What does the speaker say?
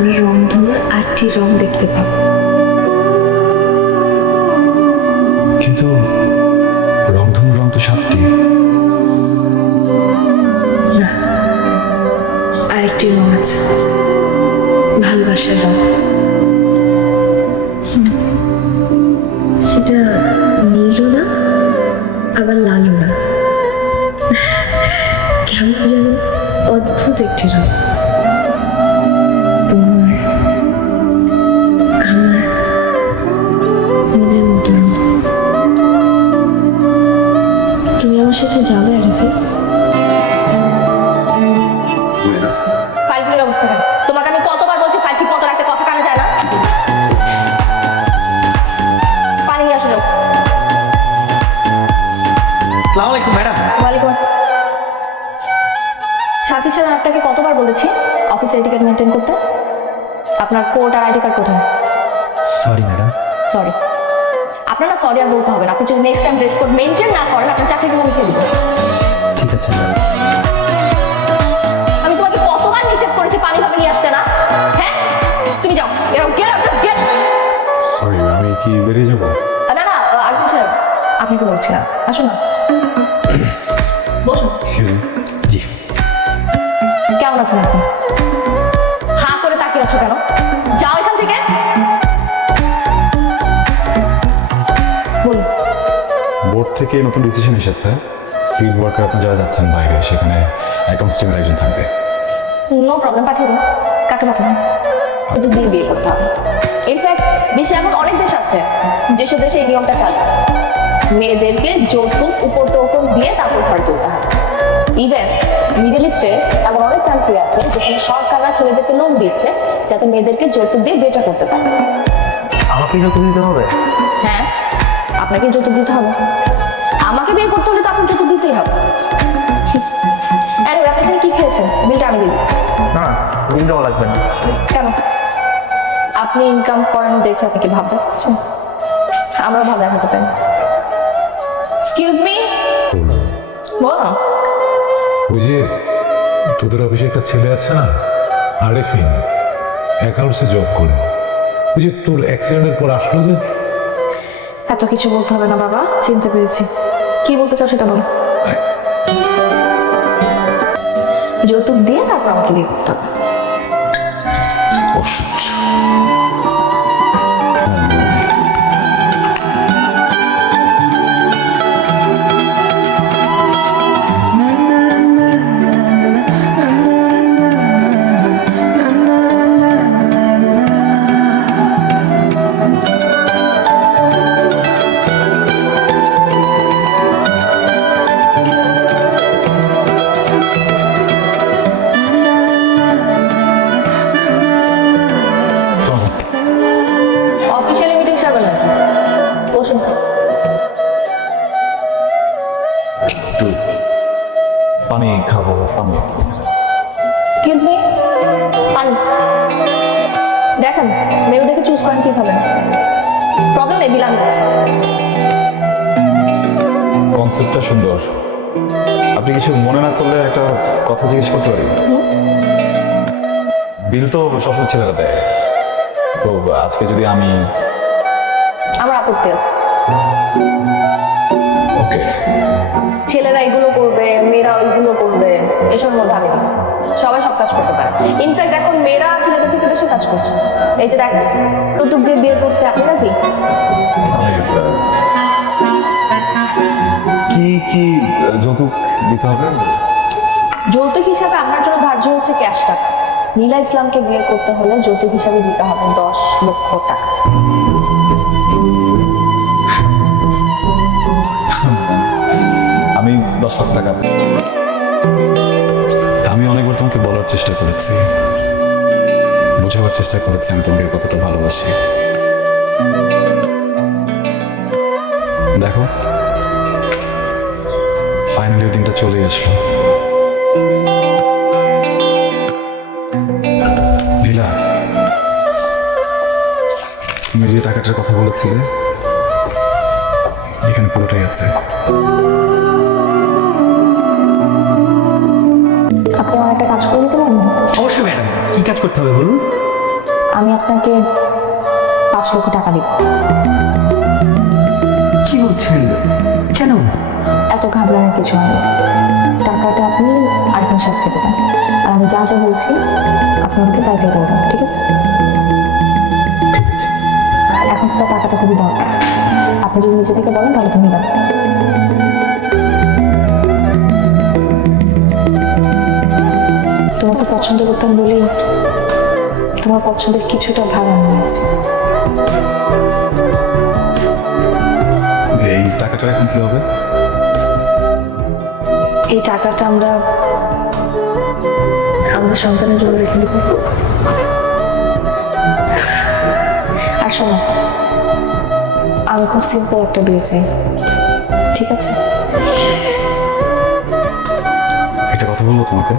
আমরা রংধনু 8টি রং দেখতে পাবো। কিন্তু রংধনুর রং তো 7টি। না, আরেকটি রং আছে, ভালোবাসার রং। সেটা নীলও না, আবার লালও না, কেমন যেন অদ্ভুত একটি রং। তোমার আমার মনের মতো রং। তুমি আমার সাথে যাবে আরিফে? ফাইলগুলোর অবস্থা কেন? তোমাকে আমি কতবার বলছি ফাইল ঠিক মতো রাখতে, কথা কানে যায় না? পানি নিয়ে আসো যাও। আসসালামু আলাইকুম ম্যাডাম। ওয়ালাইকুম আসসালাম। সাথী স্যার আপনাকে কতবার বলেছি অফিসে এটিকেট মেনটেন করতে? আপনার কোড আর আইডি কার্ড কোথায়? Sorry madam. সরি আপনারা সরি আর বলতে হবে না। আপনি যদি next time dress code maintain না করেন আপনার চাকরি আমি খেয়ে দেবো। ঠিক আছে ম্যাডাম। আমি তোমাকে কতবার নিষেধ করেছি পানি ভাবে নিয়ে আসতে না? হ্যাঁ তুমি যাও, গেট আউট গেট। সরি, আমি কি বেরিয়ে যাবো? না না আর কিছু আপনাকে বলছি না, আসুন না বসুন। জি। কেমন আছেন আপনি? হাঁ করে তাকিয়ে আছো কেন? যাও এখান থেকে। বলুন। বোর্ড থেকে নতুন ডিসিশন এসেছে, ফিল্ড ওয়ার্কার আপনার যারা যাচ্ছেন বাইরে সেখানে অ্যাকাউন্টস টিমের একজন থাকবে। নো প্রবলেম, পাঠিয়ে দিন। কাকে পাঠাবেন? কিন্তু দিয়ে বিয়ে করতে হবে। ইনফ্যাক্ট বিশ্বে এমন অনেক দেশ আছে যেসব দেশে এই নিয়মটা চালু। মেয়েদেরকে যৌতুক উপটোকন দিয়ে তারপর ঘরে তুলতে হবে। ইভেন মিডল ইস্টের এমন অনেক কান্ট্রি আছে যেখানে সরকাররা ছেলেদেরকে লোন দিচ্ছে যাতে মেয়েদেরকে যৌতুক দিয়ে বিয়েটা করতে পারে। আমাকে যৌতুক দিতে হবে? হ্যাঁ আপনাকে যৌতুক দিতে হবে। আমাকে বিয়ে করতে হলে তো আপনার যৌতুক দিতেই হবে। আপনি এখানে কি খেয়েছেন? বিলটা আমি দিয়ে দিচ্ছি। না বিল দেওয়া লাগবে না। কেন? আপনি ইনকাম করেন দেখে আপনি কি ভাব দেখাচ্ছেন? আমরা ভাব দেখাতে পারি। এক্সকিউজ মি, বলো। ওই যে তোদের অফিসে একটা ছেলে আছে না, আরেফিন, অ্যাকাউন্টসে জব করে। ওই যে তোর অ্যাক্সিডেন্টের পর আসলো যে। এত কিছু বলতে হবে না বাবা, চিনতে পেরেছি। কি বলতে চাও সেটা বলো। যৌতুক দিয়ে তারপর আমাকে বিয়ে করতে হবে। অসহ্য। অফিসিয়ালি মিটিং সারবেন নাকি? বসুন। একটু পানি খাবো, পানি। এক্সকিউজ মি, পানি। দেখেন মেনু দেখে চুজ করেন কি খাবেন। প্রবলেম নেই, বিলান যাচ্ছে। কনসেপ্টটা সুন্দর। আপনি কিছু মনে না করলে একটা কথা জিজ্ঞেস করতে পারি? বিল তো সবসময় ছেলেরা দেয়, তো আজকে যদি আমি। আমার আপত্তি আছে। ওকে। ছেলেরা এগুলো করবে, মেয়েরা ওইগুলো করবে, এসবের মধ্যে আমি না। সবাই সব কাজ করতে পারে। ইনফ্যাক্ট এখন মেয়েরা ছেলেদের থেকে বেশি কাজ করছে। এই যে দেখেন যৌতুক দিয়ে বিয়ে করতে আপনি রাজি? কি কি যৌতুক দিতে হবে? যৌতুক হিসাবে আপনার জন্য ধার্য হচ্ছে ক্যাশ টাকা। নীলা ইসলামকে বিয়ে করতে হলে যৌতুক হিসাবে দিতে হবে 10 লক্ষ টাকা। আমি 10 লাখ টাকা। আমি অনেকবার তোমাকে বলার চেষ্টা করেছি, বোঝাবার চেষ্টা করেছি আমি তোমাকে কতটা ভালোবাসি। দেখো ফাইনালি ওই দিনটা চলে আসলো। নীলা, তুমি যে টাকাটার কথা বলেছিলে এখানে পুরোটাই আছে। আপনি আমার একটা কাজ করে দিতে পারবেন? অবশ্যই ম্যাডাম, কি কাজ করতে হবে বলুন। আমি আপনাকে 5 লক্ষ টাকা দিব। কি বলছেন? কেন? এত ঘাবড়ানোর কিছু হয় না। টাকাটা আপনি আরেকজনের সাথে দেবেন, আর আমি যা যা বলছি আপনি আমাকে তাই দিয়ে করবেন, ঠিক আছে? এখন তো তার টাকাটা খুবই দরকার। আপনি যদি নিজে থেকে বলেন তাহলে তুমি নিবেন। তোমাকে পছন্দ করতাম বলি তোমার পছন্দের কিছুটা ভাগ আমি নিয়েছি। এই টাকাটা এখন কি হবে? এই টাকাটা আমরা আমাদের সন্তানের জন্য রেখে দেবো। আর শোনো, আমি খুব সিম্পল একটা বিয়ে চাই, ঠিক আছে? একটা কথা বলবো তোমাকে।